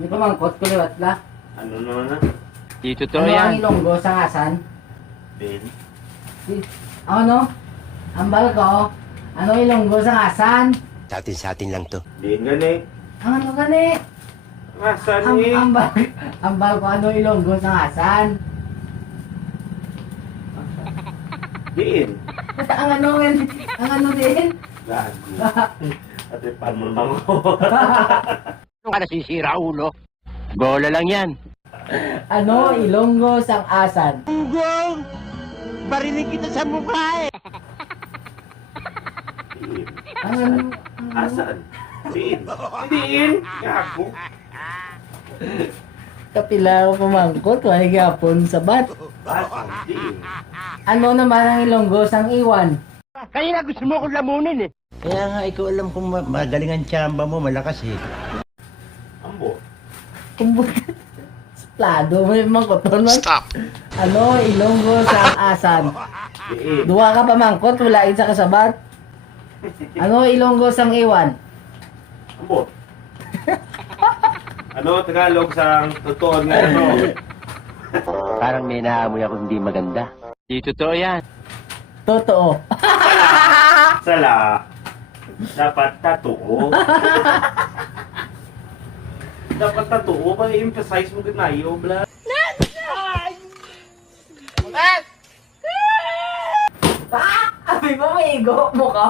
May pamangkot ko liwat la. Ano naman na? Dito to Ano ang yan. Ilonggo sa asan? Ben? Ano? Ang balko? Ano Ilonggo sa asan? Sa atin lang to. Ben gani. Ang ano gani? Asan Ang, eh? ang balko ano Ilonggo sa asan? Ben. ang ano din? Gago. Ate panulbang ko. Ano ka nasisira, ulo? Bola lang yan. Ano Ilonggo sa asan? Ugong! Barinig kita sa mukha eh! Ang Asan? Ben. Ben. Gago. kapila ko pamangkot, wala gapon sa bat. Asan? Ben. Ano naman ang Ilonggo sang iwan? Kanina gusto mo akong lamunin eh. Kaya nga, ikaw alam kung magaling ang tsamba mo, malakas eh. Ambo. Kumbog. Plado may mangkoton man. Stop. Ano Ilonggo sa asan? Ben. Duwa ka pamangkot, wala sa kasabat. Ano Ilonggo sang iwan? Ambo. Ano Tagalog sa totoo nga ano? Parang may naamoy ako hindi maganda. Dito to yan. Totoo. Sala. Dapat totoo. Dapat totoo ba emphasize mo ganayo bla? Abi ba may igo mo ka?